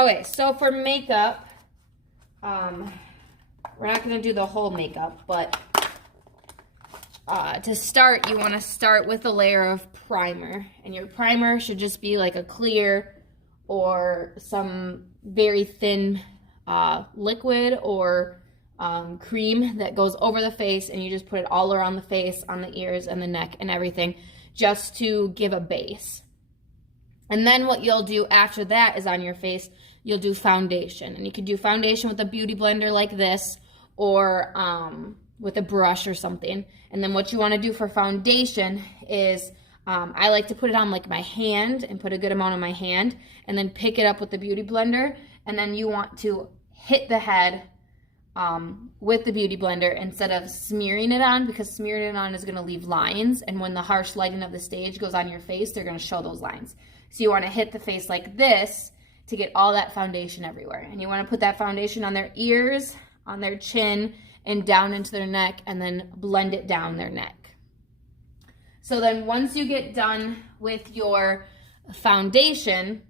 Okay, so for makeup, we're not going to do the whole makeup, but to start, you want to start with a layer of primer. And your primer should just be like a clear or some very thin liquid or cream that goes over the face, and you just put it all around the face, on the ears and the neck and everything, just to give a base. And then what you'll do after that is on your face, you'll do foundation. And you can do foundation with a beauty blender like this, or with a brush or something. And then what you want to do for foundation is, I like to put it on like my hand and put a good amount on my hand, and then pick it up with the beauty blender. And then you want to hit the head with the beauty blender instead of smearing it on, because smearing it on is going to leave lines. And when the harsh lighting of the stage goes on your face, they're going to show those lines. So you want to hit the face like this to get all that foundation everywhere. And you want to put that foundation on their ears, on their chin, and down into their neck, and then blend it down their neck. So then once you get done with your foundation,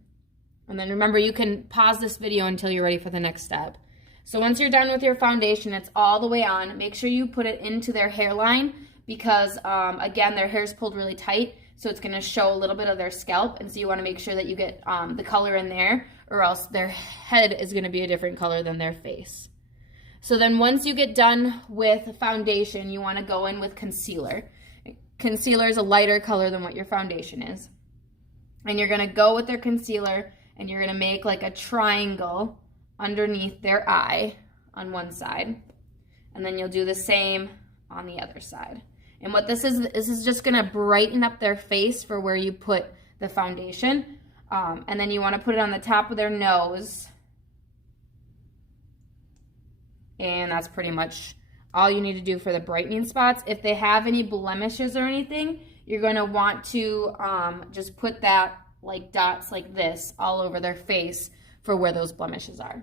and then remember, you can pause this video until you're ready for the next step. So once you're done with your foundation, it's all the way on. Make sure you put it into their hairline, because again, their hair's pulled really tight, so it's going to show a little bit of their scalp. And so you want to make sure that you get the color in there, or else their head is going to be a different color than their face. So then once you get done with foundation, you want to go in with concealer. Concealer is a lighter color than what your foundation is. And you're going to go with their concealer, and you're going to make like a triangle underneath their eye on one side. And then you'll do the same on the other side. And what this is just going to brighten up their face for where you put the foundation. And then you want to put it on the top of their nose. And that's pretty much all you need to do for the brightening spots. If they have any blemishes or anything, you're going to want to just put that like dots like this all over their face for where those blemishes are.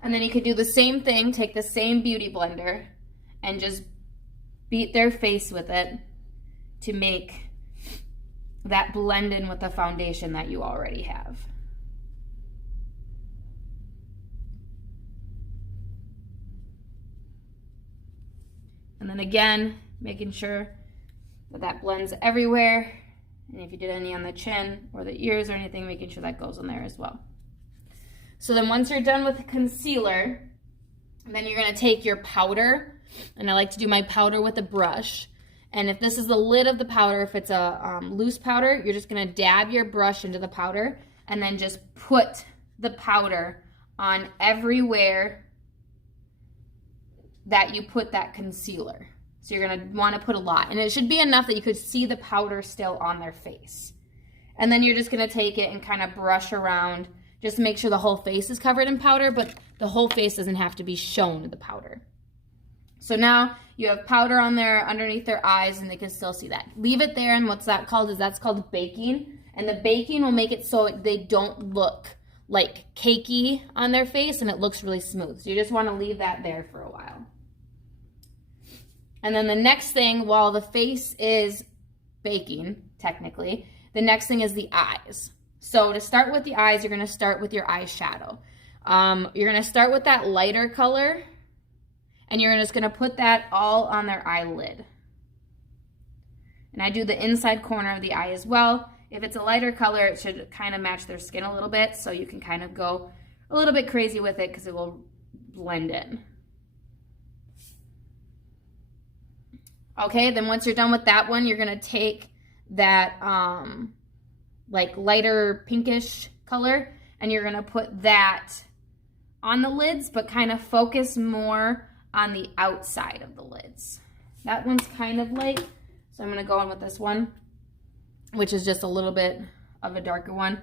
And then you could do the same thing, take the same beauty blender and just beat their face with it to make that blend in with the foundation that you already have. And then again, making sure that that blends everywhere. And if you did any on the chin or the ears or anything, making sure that goes in there as well. So then once you're done with the concealer, then you're going to take your powder. And I like to do my powder with a brush. And if this is the lid of the powder, if it's a loose powder, you're just going to dab your brush into the powder and then just put the powder on everywhere that you put that concealer. So you're going to want to put a lot. And it should be enough that you could see the powder still on their face. And then you're just going to take it and kind of brush around just to make sure the whole face is covered in powder, but the whole face doesn't have to be shown the powder. So now you have powder on there underneath their eyes, and they can still see that. Leave it there, and what's that called? That's called baking. And the baking will make it so they don't look like cakey on their face, and it looks really smooth. So you just want to leave that there for a while. And then the next thing, while the face is baking, technically, the next thing is the eyes. So to start with the eyes, you're going to start with your eyeshadow. You're going to start with that lighter color, and you're just going to put that all on their eyelid. And I do the inside corner of the eye as well. If it's a lighter color, it should kind of match their skin a little bit, so you can kind of go a little bit crazy with it because it will blend in. Okay, then once you're done with that one, you're going to take that like lighter pinkish color, and you're going to put that on the lids, but kind of focus more on the outside of the lids. That one's kind of light, so I'm going to go in with this one, which is just a little bit of a darker one,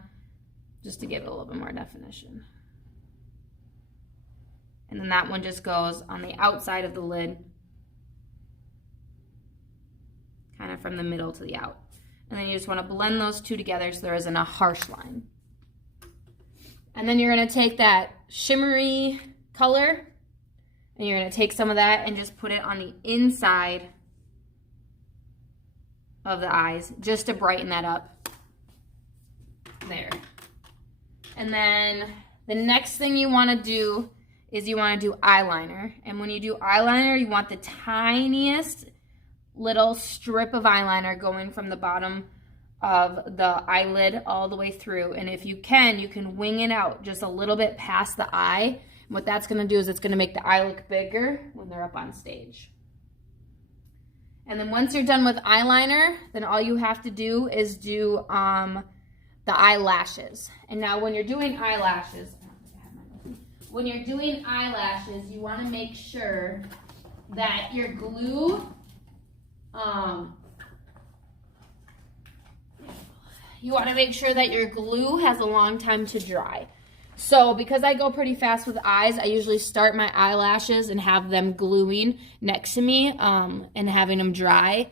just to give it a little bit more definition. And then that one just goes on the outside of the lid, kind of from the middle to the out. And then you just want to blend those two together so there isn't a harsh line. And then you're going to take that shimmery color, and you're going to take some of that and just put it on the inside of the eyes, just to brighten that up. There. And then the next thing you want to do is you want to do eyeliner. And when you do eyeliner, you want the tiniest little strip of eyeliner going from the bottom of the eyelid all the way through. And if you can wing it out just a little bit past the eye. And what that's going to do is it's going to make the eye look bigger when they're up on stage. And then once you're done with eyeliner, then all you have to do is do the eyelashes. And now when you're doing eyelashes, you want to make sure that your glue, has a long time to dry. So because I go pretty fast with eyes, I usually start my eyelashes and have them gluing next to me and having them dry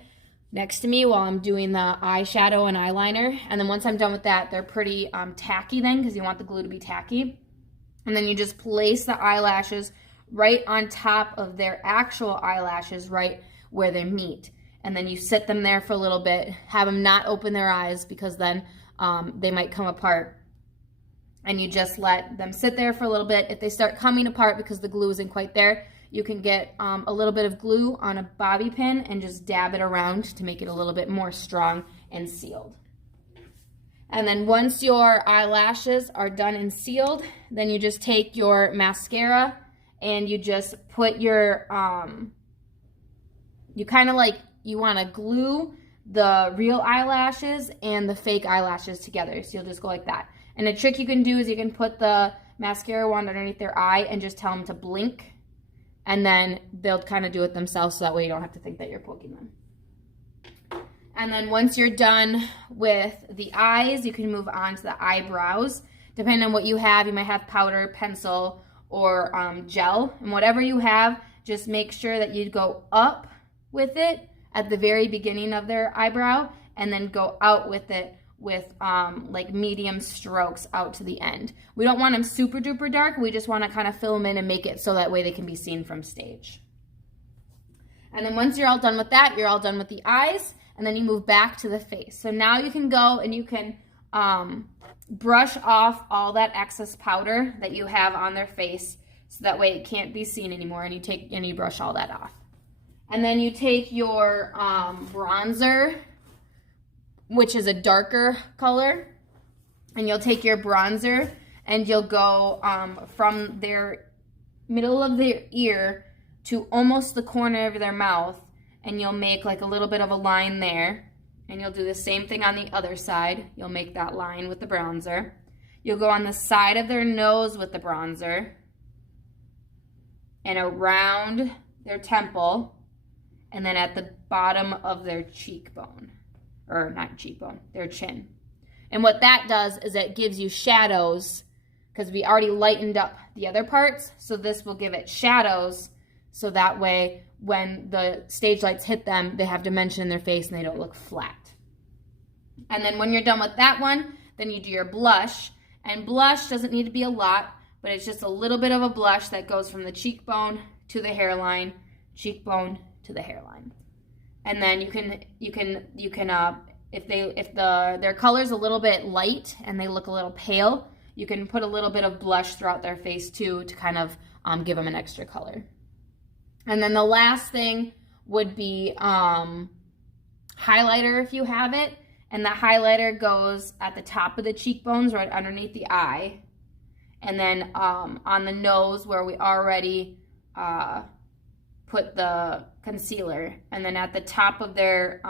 next to me while I'm doing the eyeshadow and eyeliner. And then once I'm done with that, they're pretty tacky then, because you want the glue to be tacky. And then you just place the eyelashes right on top of their actual eyelashes, right where they meet. And then you sit them there for a little bit, have them not open their eyes because then they might come apart. And you just let them sit there for a little bit. If they start coming apart because the glue isn't quite there, you can get a little bit of glue on a bobby pin and just dab it around to make it a little bit more strong and sealed. And then once your eyelashes are done and sealed, then you just take your mascara and you just put your, you want to glue the real eyelashes and the fake eyelashes together. So you'll just go like that. And a trick you can do is you can put the mascara wand underneath their eye and just tell them to blink. And then they'll kind of do it themselves, so that way you don't have to think that you're poking them. And then once you're done with the eyes, you can move on to the eyebrows. Depending on what you have, you might have powder, pencil, or gel. And whatever you have, just make sure that you go up with it at the very beginning of their eyebrow and then go out with it with like medium strokes out to the end. We don't want them super duper dark. We just want to kind of fill them in and make it so that way they can be seen from stage. And then once you're all done with that, you're all done with the eyes, and then you move back to the face. So now you can go and you can brush off all that excess powder that you have on their face, so that way it can't be seen anymore, and you brush all that off. And then you take your bronzer, which is a darker color, and you'll take your bronzer and you'll go from their middle of their ear to almost the corner of their mouth, and you'll make like a little bit of a line there, and you'll do the same thing on the other side. You'll make that line with the bronzer. You'll go on the side of their nose with the bronzer and around their temple, and then at the bottom of their cheekbone. Or not cheekbone, their chin. And what that does is it gives you shadows, because we already lightened up the other parts, so this will give it shadows, so that way when the stage lights hit them, they have dimension in their face and they don't look flat. And then when you're done with that one, then you do your blush. And blush doesn't need to be a lot, but it's just a little bit of a blush that goes from the cheekbone to the hairline, cheekbone to the hairline. And then you can if their color's a little bit light and they look a little pale, you can put a little bit of blush throughout their face too to kind of give them an extra color. And then the last thing would be highlighter if you have it. And the highlighter goes at the top of the cheekbones right underneath the eye. And then on the nose where we already put the concealer, and then at the top of their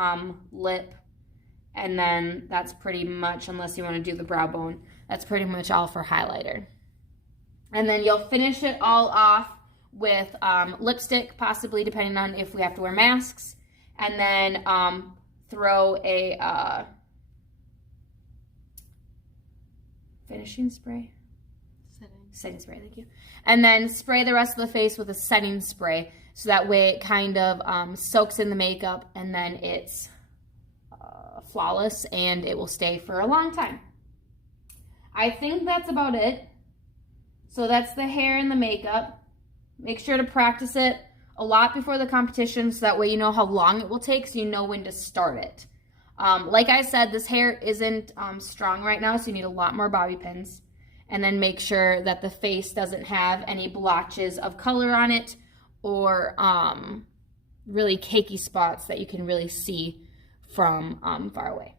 lip, and then that's pretty much, unless you want to do the brow bone, that's pretty much all for highlighter. And then you'll finish it all off with lipstick, possibly, depending on if we have to wear masks, and then throw a finishing spray. Setting spray, thank you. And then spray the rest of the face with a setting spray, so that way it kind of soaks in the makeup, and then it's flawless and it will stay for a long time. I think that's about it. So that's the hair and the makeup. Make sure to practice it a lot before the competition, so that way you know how long it will take, so you know when to start it. Like I said, this hair isn't strong right now, so you need a lot more bobby pins. and then make sure that the face doesn't have any blotches of color on it or really cakey spots that you can really see from far away.